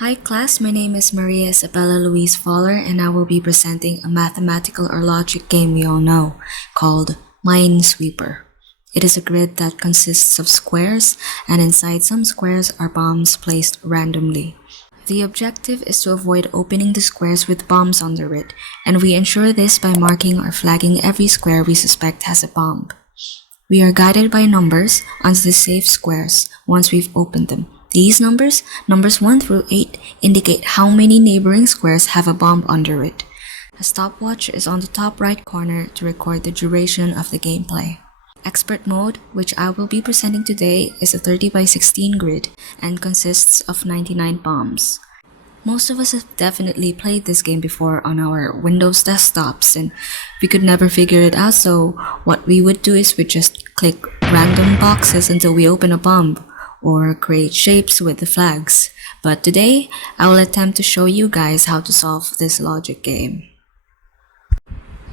Hi class, my name is Maria Isabella Louise Fowler and I will be presenting a mathematical or logic game we all know called Minesweeper. It is a grid that consists of squares, and inside some squares are bombs placed randomly. The objective is to avoid opening the squares with bombs under it, and we ensure this by marking or flagging every square we suspect has a bomb. We are guided by numbers onto the safe squares once we've opened them. These numbers 1 through 8, indicate how many neighboring squares have a bomb under it. A stopwatch is on the top right corner to record the duration of the gameplay. Expert mode, which I will be presenting today, is a 30 by 16 grid and consists of 99 bombs. Most of us have definitely played this game before on our Windows desktops and we could never figure it out, so what we would do is we just click random boxes until we open a bomb, or create shapes with the flags. But today, I will attempt to show you guys how to solve this logic game.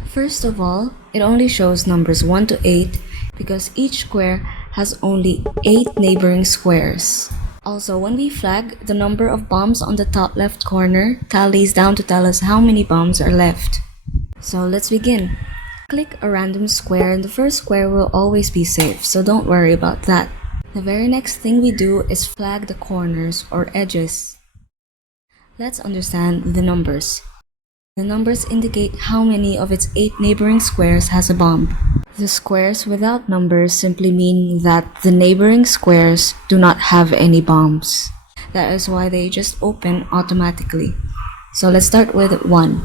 First of all, it only shows numbers 1 to 8 because each square has only 8 neighboring squares. Also, when we flag, the number of bombs on the top left corner tallies down to tell us how many bombs are left. So let's begin. Click a random square and the first square will always be safe, so don't worry about that. The very next thing we do is flag the corners or edges. Let's understand the numbers. The numbers indicate how many of its 8 neighboring squares has a bomb. The squares without numbers simply mean that the neighboring squares do not have any bombs. That is why they just open automatically. So let's start with 1.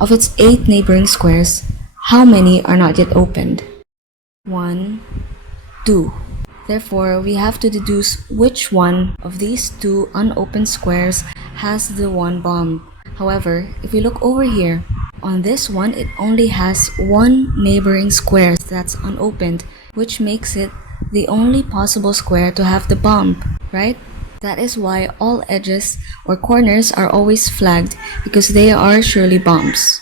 Of its 8 neighboring squares, how many are not yet opened? 1, 2. Therefore, we have to deduce which one of these 2 unopened squares has the 1 bomb. However, if we look over here, on this one it only has 1 neighboring square that's unopened, which makes it the only possible square to have the bomb, right? That is why all edges or corners are always flagged, because they are surely bombs.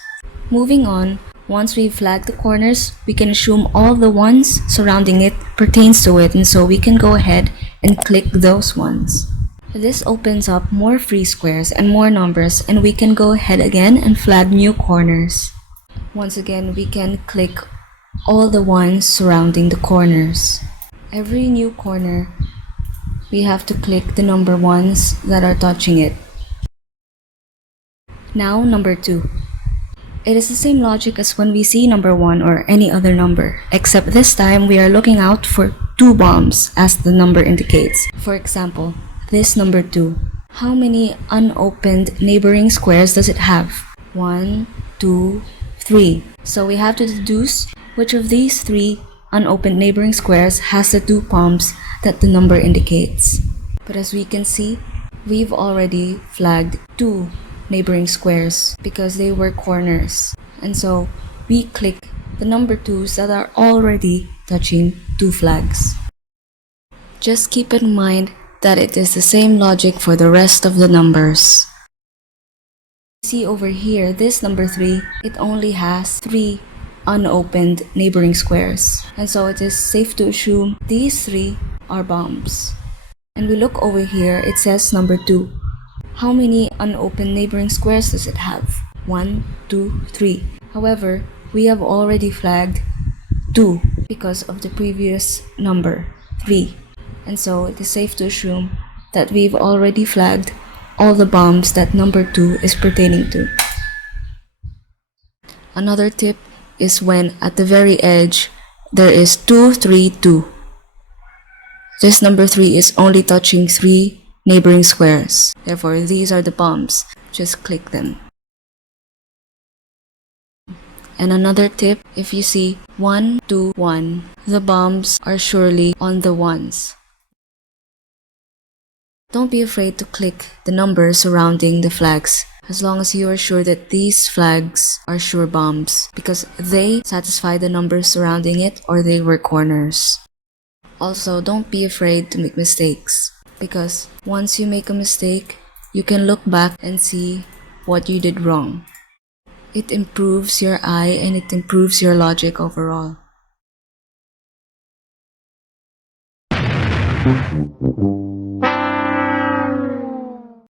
Moving on, once we flag the corners, we can assume all the ones surrounding it pertains to it, and so we can go ahead and click those ones. This opens up more free squares and more numbers, and we can go ahead again and flag new corners. Once again, we can click all the ones surrounding the corners. Every new corner, we have to click the number ones that are touching it. Now, number 2. It is the same logic as when we see number 1 or any other number, except this time we are looking out for 2 bombs as the number indicates. For example, this number 2. How many unopened neighboring squares does it have? 1, 2, 3. So we have to deduce which of these 3 unopened neighboring squares has the 2 bombs that the number indicates. But as we can see, we've already flagged 2 neighboring squares because they were corners, and so we click the number 2s that are already touching 2 flags. Just keep in mind that it is the same logic for the rest of the numbers. See over here, this number 3, it only has 3 unopened neighboring squares, and so it is safe to assume these 3 are bombs. And we look over here, it says number 2. How many unopened neighboring squares does it have? 1, 2, 3. However, we have already flagged 2 because of the previous number, 3. And so it is safe to assume that we've already flagged all the bombs that number 2 is pertaining to. Another tip is when at the very edge there is 2, 3, 2. This number 3 is only touching 3 neighboring squares. Therefore, these are the bombs. Just click them. And another tip, if you see 1, 2, 1, the bombs are surely on the ones. Don't be afraid to click the numbers surrounding the flags, as long as you are sure that these flags are sure bombs, because they satisfy the numbers surrounding it or they were corners. Also, don't be afraid to make mistakes, because once you make a mistake, you can look back and see what you did wrong. It improves your eye and it improves your logic overall.